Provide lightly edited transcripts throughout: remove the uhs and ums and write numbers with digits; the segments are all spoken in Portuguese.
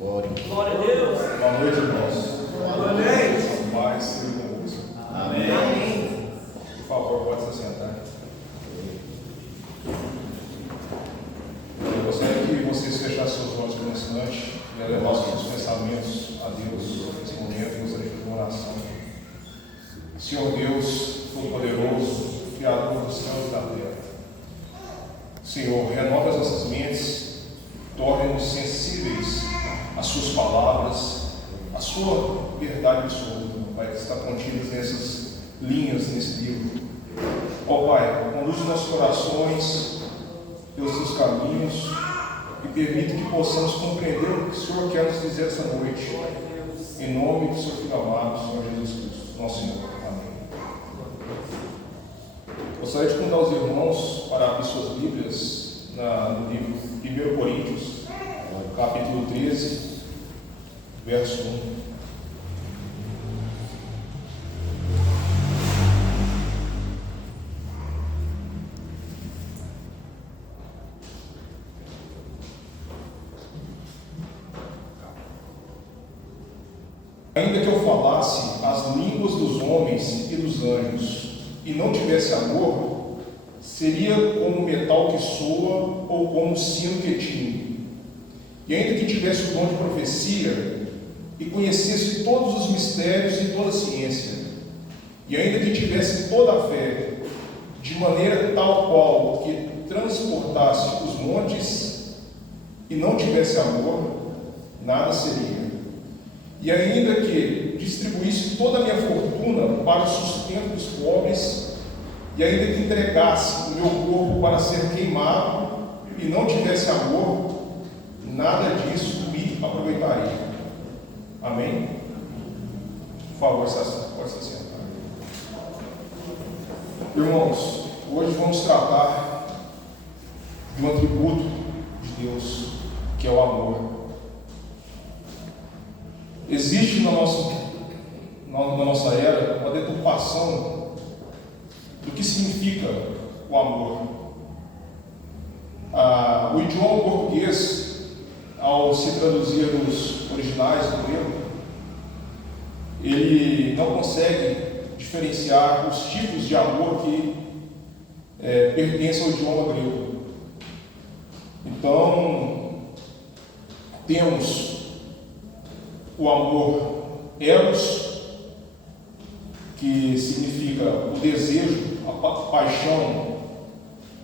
Glória. Glória a Deus. Boa noite, irmãos. Boa noite. Paz seja convosco. Amém. Amém. Por favor, pode se sentar. Eu gostaria que vocês fechassem seus olhos por um instante e elevassem seus pensamentos a Deus nesse momento. Eu gostaria de fazer uma oração. Senhor Deus, Todo-Poderoso, Criador dos céus e da terra, Senhor, renova as nossas mentes, torne-nos sensíveis às suas palavras, à sua verdade absoluta, Pai, que está contida nessas linhas, nesse livro. Ó Pai, conduz nossos corações pelos seus caminhos e permita que possamos compreender o que o Senhor quer nos dizer essa noite. Em nome do seu Filho amado, Senhor Jesus Cristo, nosso Senhor. Amém. Gostaria de convidar os irmãos para abrir suas Bíblias no livro 1 Coríntios, capítulo 13, verso 1. Ainda que eu falasse as línguas dos homens e dos anjos, e não tivesse amor, seria como metal que soa ou como sino que tine. E ainda que tivesse o dom de profecia, e conhecesse todos os mistérios e toda a ciência, e ainda que tivesse toda a fé, de maneira tal qual que transportasse os montes, e não tivesse amor, nada seria. E ainda que distribuísse toda a minha fortuna para o sustento dos pobres, e ainda que entregasse o meu corpo para ser queimado, e não tivesse amor, nada disso me aproveitaria. Amém? Por favor, pode se sentar. Irmãos, hoje vamos tratar de um atributo de Deus, que é o amor. Existe na nossa era uma deturpação do que significa o amor. O idioma português, ao se traduzir dos originais do grego, ele não consegue diferenciar os tipos de amor que pertencem ao idioma grego. Então, temos o amor eros, que significa o desejo, a paixão,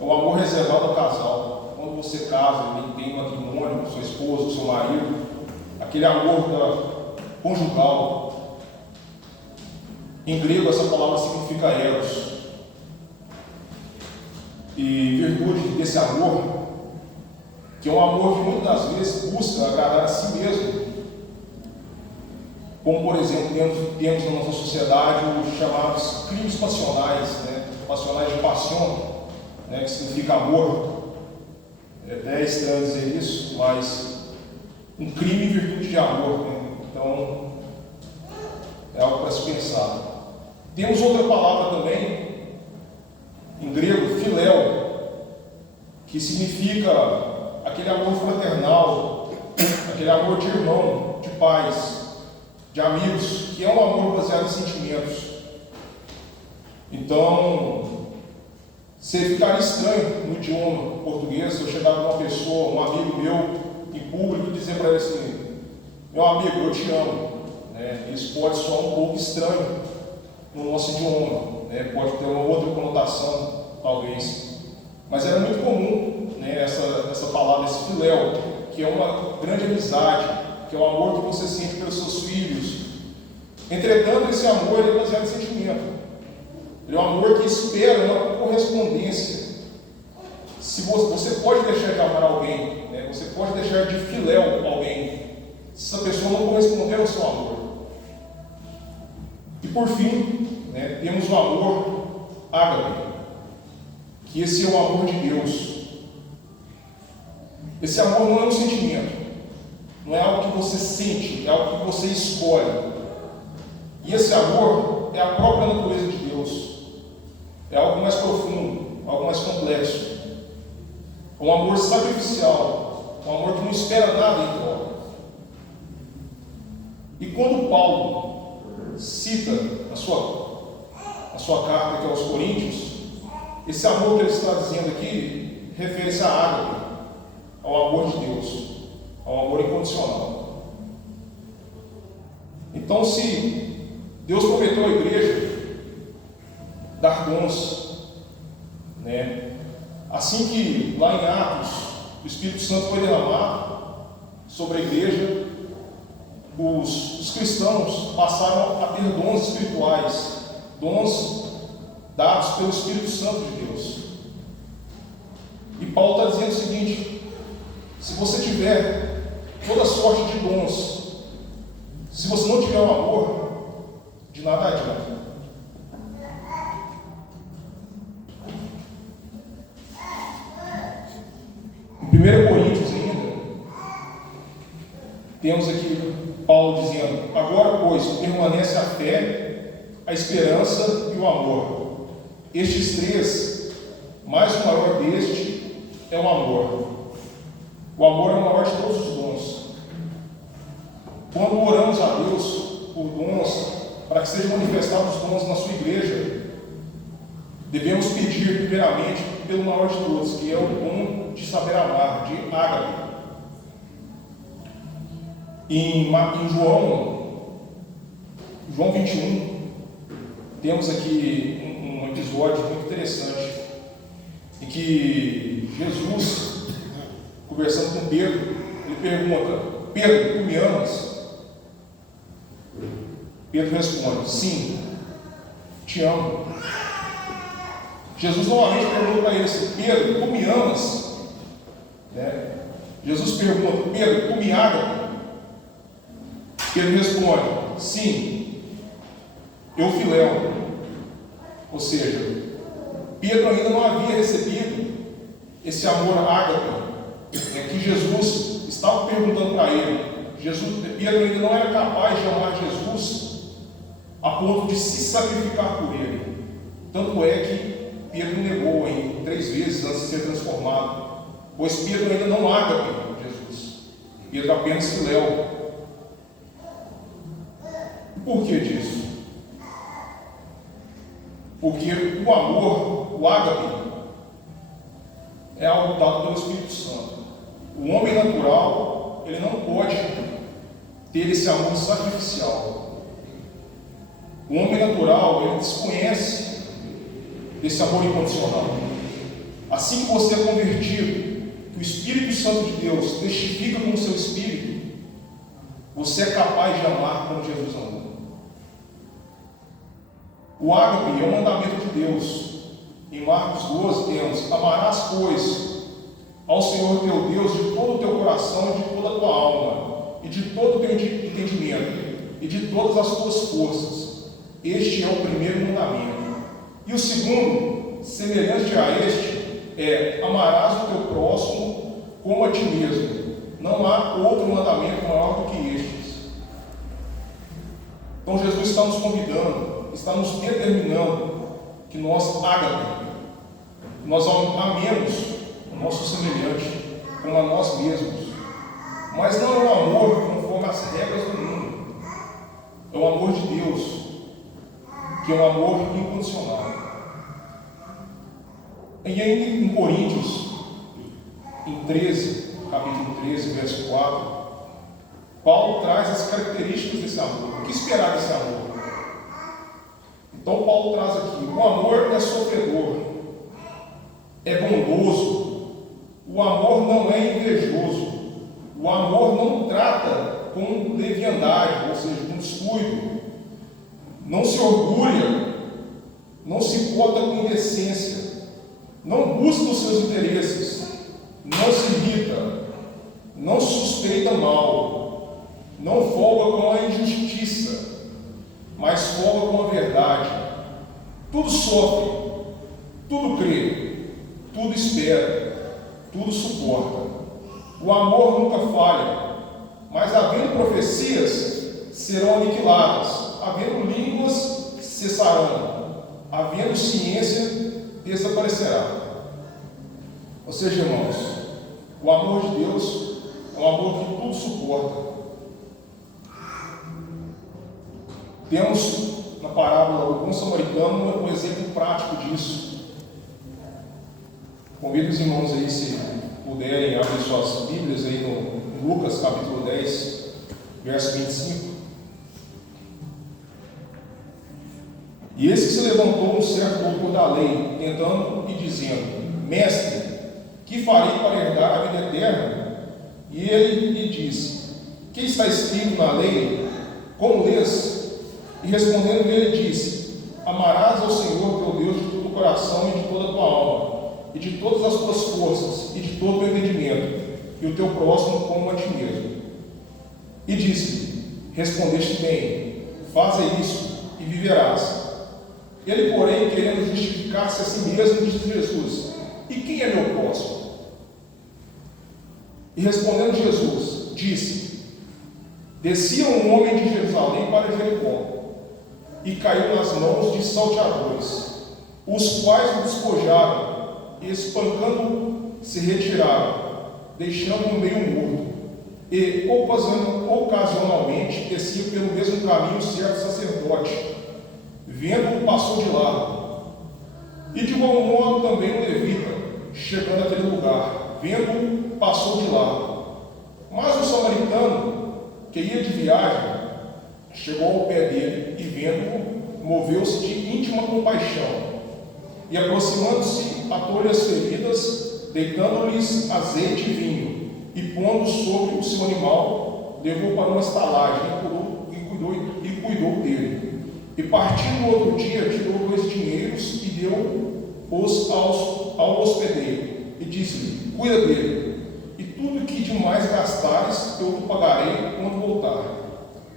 é o amor reservado ao casal. Quando você casa, ele tem um matrimônio com sua esposa, com seu marido, aquele amor conjugal. Em grego, essa palavra significa eros. E virtude desse amor, que é um amor que muitas das vezes busca agradar a si mesmo, como, por exemplo, temos na nossa sociedade os chamados crimes passionais, passionais de paixão, que significa amor. É até estranho dizer isso, mas um crime em virtude de amor. Então, é algo para se pensar. Temos outra palavra também, em grego, filéu, que significa aquele amor fraternal, aquele amor de irmão, de pais, de amigos, que é um amor baseado em sentimentos. Então, seria ficar estranho no idioma português se eu chegar com uma pessoa, um amigo meu, em público, e dizer para ele assim: meu amigo, eu te amo. Isso pode soar um pouco estranho no nosso idioma, pode ter uma outra conotação, talvez. Mas era muito comum essa palavra, esse filéu, que é uma grande amizade, que é o amor que você sente pelos seus filhos. Entretanto, esse amor é baseado em sentimento. Ele é um amor que espera uma correspondência. Se você pode deixar de amar alguém, você pode deixar de filéu alguém, se essa pessoa não corresponder ao seu amor. E por fim, temos o amor ágape, que esse é o amor de Deus. Esse amor não é um sentimento. Não é algo que você sente, é algo que você escolhe. E esse amor é a própria natureza de Deus. É algo mais profundo, algo mais complexo. É um amor sacrificial, um amor que não espera nada em troca. E quando Paulo cita a sua carta aqui aos Coríntios, esse amor que ele está dizendo aqui refere-se à ágape, ao amor de Deus, ao amor incondicional. Então, se Deus prometeu à igreja dar dons, né? Assim que lá em Atos o Espírito Santo foi derramado sobre a igreja, os cristãos passaram a ter dons espirituais, dons dados pelo Espírito Santo de Deus. E Paulo está dizendo o seguinte: se você tiver toda sorte de dons, se você não tiver o amor, de nada adianta. Em 1 Coríntios ainda, temos aqui Paulo dizendo: agora, pois, permanece a fé, a esperança e o amor. Estes três, mas o maior deste é o amor. O amor é o maior de todos os dons. Quando oramos a Deus por dons, para que sejam manifestados os dons na sua igreja, devemos pedir primeiramente pelo maior de todos, que é o dom de saber amar, de ágape. Em João 21, temos aqui um episódio muito interessante, em que Jesus, conversando com Pedro, ele pergunta: Pedro, tu me amas? Pedro responde: sim, te amo. Jesus novamente pergunta para ele assim: Pedro, tu me amas? Né? Jesus pergunta: Pedro, tu me amas? Pedro responde: sim, eu filéu. Ou seja, Pedro ainda não havia recebido esse amor ágape, que Jesus estava perguntando para ele. Pedro ainda não era capaz de amar Jesus a ponto de se sacrificar por ele. Tanto é que Pedro negou 3 vezes antes de ser transformado, pois Pedro ainda não ágape Jesus. Pedro apenas filéu. Por que disso? Porque o amor, o ágape, é algo dado pelo Espírito Santo. O homem natural, ele não pode ter esse amor sacrificial. O homem natural, ele desconhece desse amor incondicional. Assim que você é convertido, que o Espírito Santo de Deus testifica com o seu espírito, você é capaz de amar como Jesus amou. O ágape é um mandamento de Deus. Em Marcos 12 temos: amarás, pois, ao Senhor teu Deus de todo o teu coração e de toda a tua alma, e de todo o teu entendimento, e de todas as tuas forças. Este é o primeiro mandamento. E o segundo, semelhante a este, é: amarás o teu próximo como a ti mesmo. Não há outro mandamento maior do que estes. Então Jesus está nos convidando, está nos determinando que nós ágape, nós amemos o nosso semelhante como a nós mesmos. Mas não é um amor conforme as regras do mundo. É o amor de Deus, que é um amor incondicional. E ainda em Coríntios, em 13, capítulo 13, verso 4, Paulo traz as características desse amor. O que esperar desse amor? Então Paulo traz aqui: o amor é sofredor, é bondoso, o amor não é invejoso, o amor não trata com leviandade, ou seja, com descuido, não se orgulha, não se porta com indecência, não busca os seus interesses, não se irrita, não suspeita mal, não folga com a injustiça, mas folga com a verdade. Tudo sofre, tudo crê, tudo espera, tudo suporta. O amor nunca falha, mas havendo profecias, serão aniquiladas, havendo línguas, cessarão, havendo ciência, desaparecerá. Ou seja, irmãos, o amor de Deus é um amor que tudo suporta. temos na parábola do bom samaritano um exemplo prático disso. Convido os irmãos aí, se puderem, abrir suas Bíblias aí no Lucas capítulo 10, verso 25. E esse que se levantou um certo doutor da lei, tentando e dizendo: Mestre, que farei para herdar a vida eterna? E ele lhe disse: Que está escrito na lei? Como lês? E respondendo ele disse: Amarás ao Senhor teu Deus de todo o coração e de toda a tua alma, e de todas as tuas forças, e de todo o teu entendimento, e o teu próximo como a ti mesmo. E disse-lhe: Respondeste bem, faze isso, e viverás. Ele, porém, querendo justificar-se a si mesmo, disse Jesus: E quem é meu próximo? E respondendo Jesus, disse: Descia um homem de Jerusalém para Jericó, e caiu nas mãos de salteadores, os quais o despojaram, e espancando se retiraram, deixando-o meio morto. E ocasionalmente descia pelo mesmo caminho certo sacerdote, vendo-o, passou de lado. E de igual modo também o levita, chegando àquele lugar, vendo-o, passou de lado. Mas o samaritano, que ia de viagem, chegou ao pé dele e, vendo-o, moveu-se de íntima compaixão. E aproximando-se, atou-lhe as feridas, deitando-lhes azeite e vinho, e pondo sobre o seu animal, levou para uma estalagem e cuidou dele. E partindo no outro dia, tirou 2 dinheiros e deu-os ao hospedeiro, e disse-lhe: Cuida dele, e tudo que demais gastares eu te pagarei quando voltar.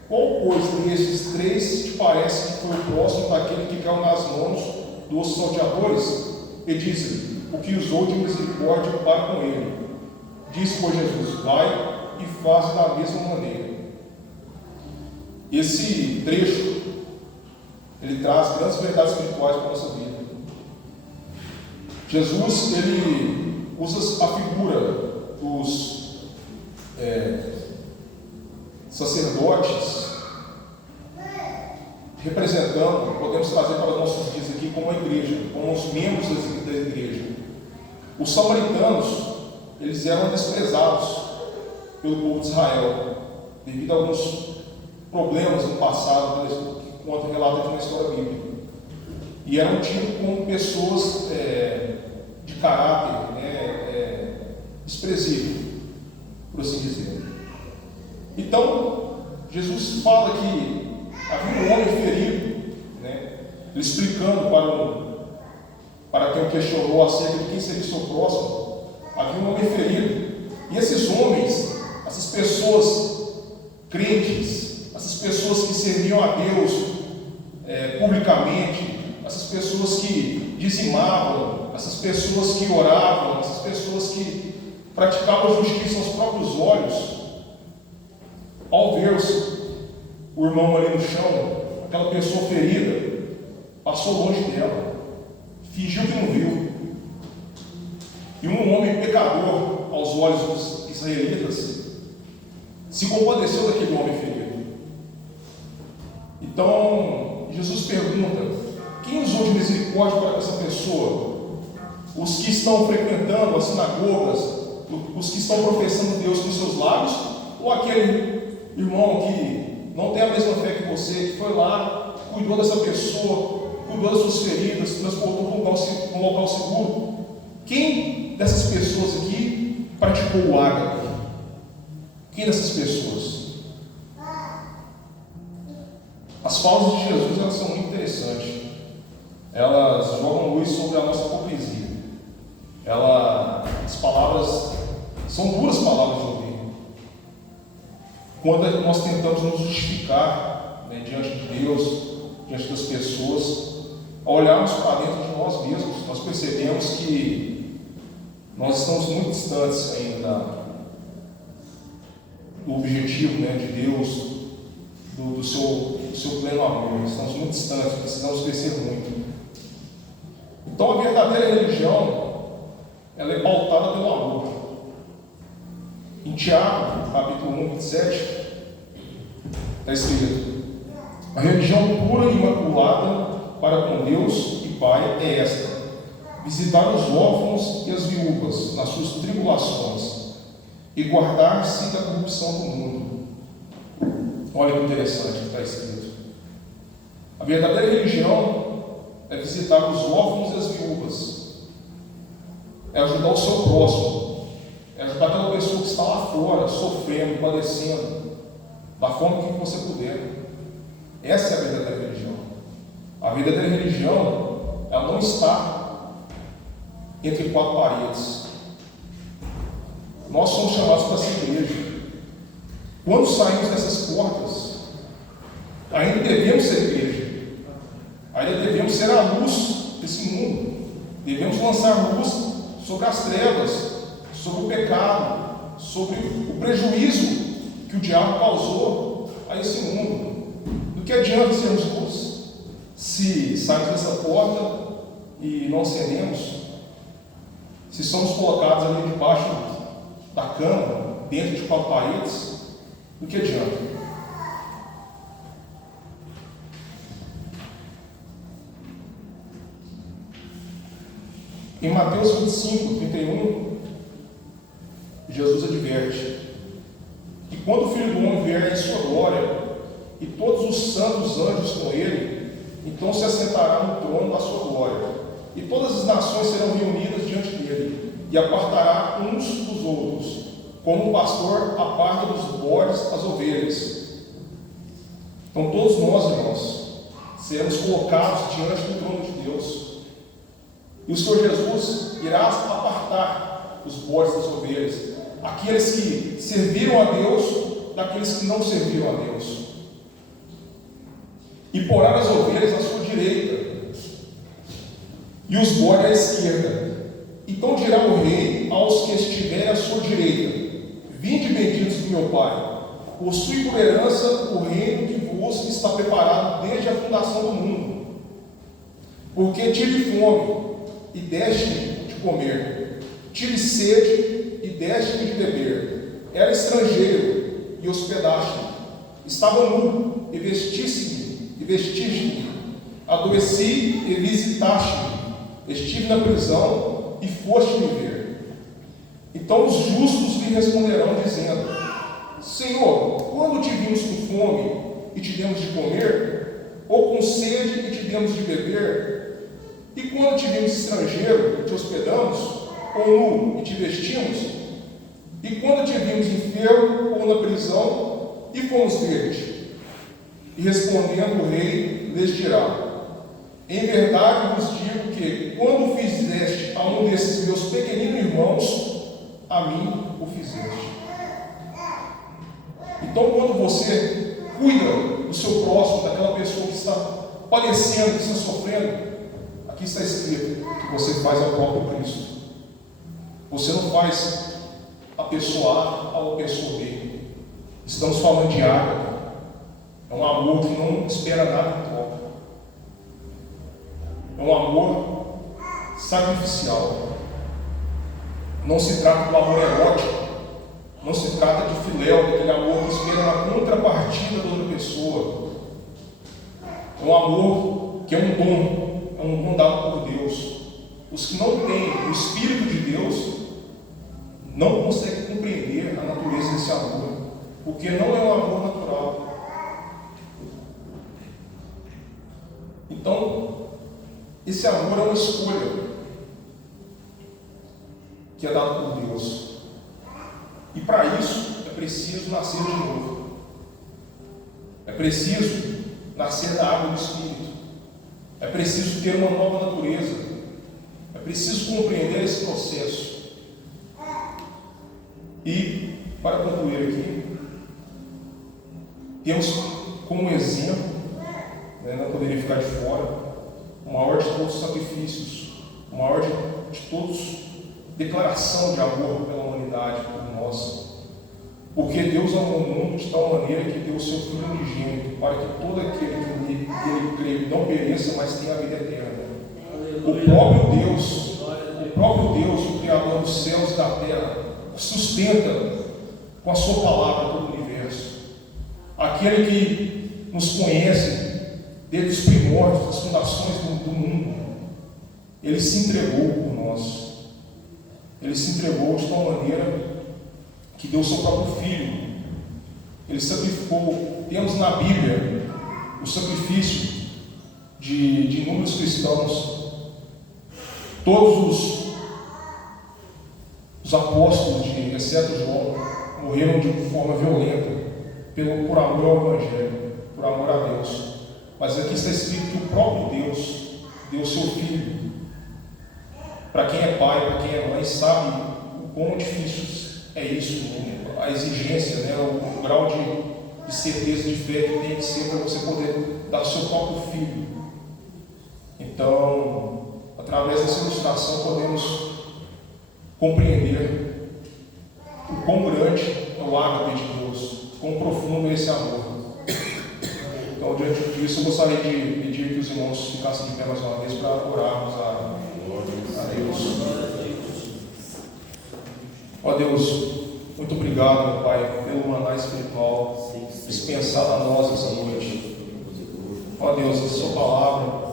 Qual, pois, desses 3 te parece que foi o próximo daquele que caiu nas mãos dos salteadores? E disse-lhe: O que usou de misericórdia para com ele. Disse, pois, Jesus: Vai e faz da mesma maneira. Esse trecho, ele traz grandes verdades espirituais para a nossa vida. Jesus, ele usa a figura dos sacerdotes, representando, podemos trazer para os nossos dias aqui, como a igreja, como os membros da igreja. Os samaritanos, eles eram desprezados pelo povo de Israel, devido a alguns problemas no passado, que conta relata aqui na história bíblica. E eram tidos como pessoas de caráter desprezível, por assim dizer. Então, Jesus fala que havia um homem ferido, ele explicando para quem o questionou acerca de quem seria o seu próximo. Havia um homem ferido, e esses homens, essas pessoas crentes, essas pessoas que serviam a Deus publicamente, essas pessoas que dizimavam, essas pessoas que oravam, essas pessoas que praticavam justiça aos próprios olhos, ao ver o irmão ali no chão, aquela pessoa ferida, passou longe dela, fingiu que não viu. E um homem pecador, aos olhos dos israelitas, se compadeceu daquele homem ferido. Então, Jesus pergunta: quem usou de misericórdia para essa pessoa? Os que estão frequentando as sinagogas, os que estão professando Deus com seus lábios, ou aquele irmão que não tem a mesma fé que você, que foi lá, cuidou dessa pessoa, cuidou das suas feridas, transportou para um local seguro? Quem dessas pessoas aqui praticou o ágape? Quem dessas pessoas? As falas de Jesus, elas são muito interessantes. Elas jogam luz sobre a nossa hipocrisia. As palavras são duras palavras de ouvir. Quando nós tentamos nos justificar diante de Deus, diante das pessoas, ao olharmos para dentro de nós mesmos, nós percebemos que nós estamos muito distantes ainda do objetivo de Deus, do seu pleno amor. Estamos muito distantes, precisamos crescer muito. Então, a verdadeira religião, ela é pautada pelo amor. Em Tiago, capítulo 1, 27, está escrito: A religião pura e imaculada para com Deus e Pai é esta: visitar os órfãos e as viúvas nas suas tribulações e guardar-se da corrupção do mundo. Olha que interessante que está escrito. A verdadeira religião é visitar os órfãos e as viúvas, é ajudar o seu próximo, é ajudar aquela pessoa que está lá fora, sofrendo, padecendo, da forma que você puder. Essa é a verdadeira religião. A verdadeira religião, ela não está entre quatro paredes. Nós somos chamados para ser igreja. Quando saímos dessas portas, ainda devemos ser igreja. Ainda devemos ser a luz desse mundo. Devemos lançar luz sobre as trevas, sobre o pecado, sobre o prejuízo que o diabo causou a esse mundo. Do que adianta sermos luz se saímos dessa porta e não seremos? Se somos colocados ali debaixo da cama, dentro de quatro paredes, do que adianta? Em Mateus 25, 31, Jesus adverte que quando o Filho do Homem vier em sua glória e todos os santos anjos com ele, então se assentará no trono da sua glória, e todas as nações serão reunidas diante dele, e apartará uns dos outros, como o pastor aparta dos bodes as ovelhas. Então todos nós, irmãos, seremos colocados diante do trono de Deus, e o Senhor Jesus irá apartar os bodes das ovelhas, aqueles que serviram a Deus daqueles que não serviram a Deus, e porá as ovelhas à sua direita e os bodes à esquerda. Então dirá o rei aos que estiverem à sua direita: vinde benditos do meu Pai, possui por herança o reino que vos está preparado desde a fundação do mundo. Porque tive fome e deste-me de comer, tive sede e deste-me de beber, era estrangeiro e hospedaste-me, estava nu e vestiste-me, adoeci e visitaste-me, estive na prisão e foste me ver. Então os justos lhe responderão, dizendo: Senhor, quando te vimos com fome e te demos de comer, ou com sede e te demos de beber? E quando te vimos estrangeiro, te hospedamos, ou nu e te vestimos? E quando te vimos enfermo ou na prisão, e fomos ver-te? E respondendo o rei, lhes dirá: em verdade vos digo que, quando fizeste a um desses meus pequeninos irmãos, a mim o fizeste. Então, quando você cuida do seu próximo, daquela pessoa que está padecendo, que está sofrendo, aqui está escrito que você faz ao próprio Cristo. Você não faz a pessoa A ao pessoa B. Estamos falando de água. É um amor que não espera nada em troca. É um amor sacrificial. Não se trata do amor erótico. Não se trata de filéu, daquele amor que espera na contrapartida da outra pessoa. É um amor que é um dom dado por Deus. Os que não têm o Espírito de Deus não conseguem compreender a natureza desse amor, porque não é um amor natural. Então, esse amor é uma escolha que é dada por Deus. E para isso é preciso nascer de novo. É preciso nascer da água do Espírito. É preciso ter uma nova natureza. É preciso compreender esse processo. E, para concluir aqui, temos como exemplo, não poderia ficar de fora, o maior de todos os sacrifícios, o maior de todos declaração de amor pela humanidade, por nós. Porque Deus amou o mundo de tal maneira que deu o seu Filho unigênito, para que todo aquele que nele crê não pereça, mas tenha a vida eterna. O próprio Deus, o Criador dos céus e da terra, sustenta com a sua palavra todo o universo. Aquele que nos conhece desde os primórdios, das fundações do mundo, Ele se entregou por nós. Ele se entregou de tal maneira que deu o seu próprio Filho. Ele sacrificou. Temos na Bíblia o sacrifício de inúmeros cristãos. Todos os apóstolos, exceto João, morreram de forma violenta por amor ao Evangelho, por amor a Deus. Mas aqui está escrito que o próprio Deus deu o seu Filho. Para quem é pai, para quem é mãe, sabe o quão difícil é isso, a exigência, né? O grau de certeza, de fé que tem que ser para você poder dar o seu próprio filho. Então, através dessa ilustração, podemos compreender o quão grande é o ágape de Deus, quão profundo é esse amor. Então, diante disso, eu gostaria de pedir que os irmãos ficassem de pé mais uma vez para orarmos a Deus. Ó Deus, muito obrigado, meu Pai, pelo maná espiritual dispensado a nós essa noite. Ó Deus, a sua palavra,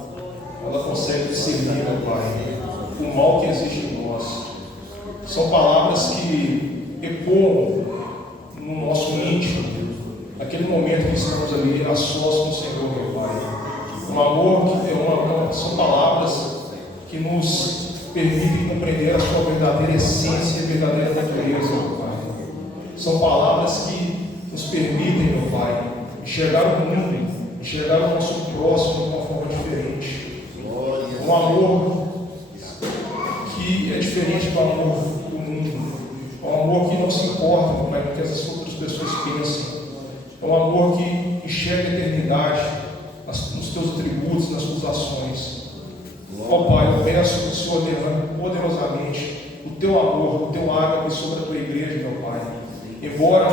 ela consegue discernir, meu Pai, o mal que existe em nós. São palavras que ecoam no nosso íntimo, naquele momento que estamos ali a sós com o Senhor, meu Pai. Um amor que são palavras que nos permitem compreender a sua verdadeira essência e verdadeira natureza, meu Pai. São palavras que nos permitem, meu Pai, enxergar o mundo, enxergar o nosso próximo de uma forma diferente. Um amor que é diferente do amor do mundo. Um amor que não se importa, meu Pai, com o que as outras pessoas pensam. É um amor que enxerga a eternidade nos teus atributos, nas tuas ações. Ó Pai, eu peço que o Senhor derrame poderosamente o teu amor, o teu ágape sobre a tua igreja, meu Pai. Embora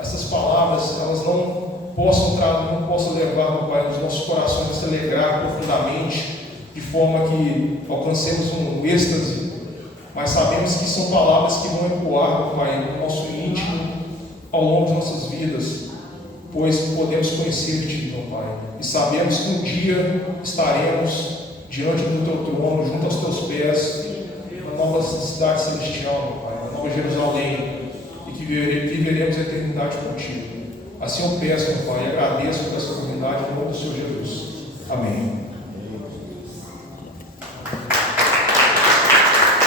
essas palavras elas não possam levar, meu Pai, os nossos corações a se alegrar profundamente, de forma que alcancemos um êxtase, mas sabemos que são palavras que vão ecoar, meu Pai, no nosso íntimo ao longo das nossas vidas, pois podemos conhecer-te, meu Pai, e sabemos que um dia estaremos diante do teu trono, junto aos teus pés, na nova cidade celestial, meu Pai, na nova Jerusalém, e que viveremos a eternidade contigo. Assim eu peço, meu Pai, e agradeço por essa oportunidade em nome do Senhor Jesus. Amém.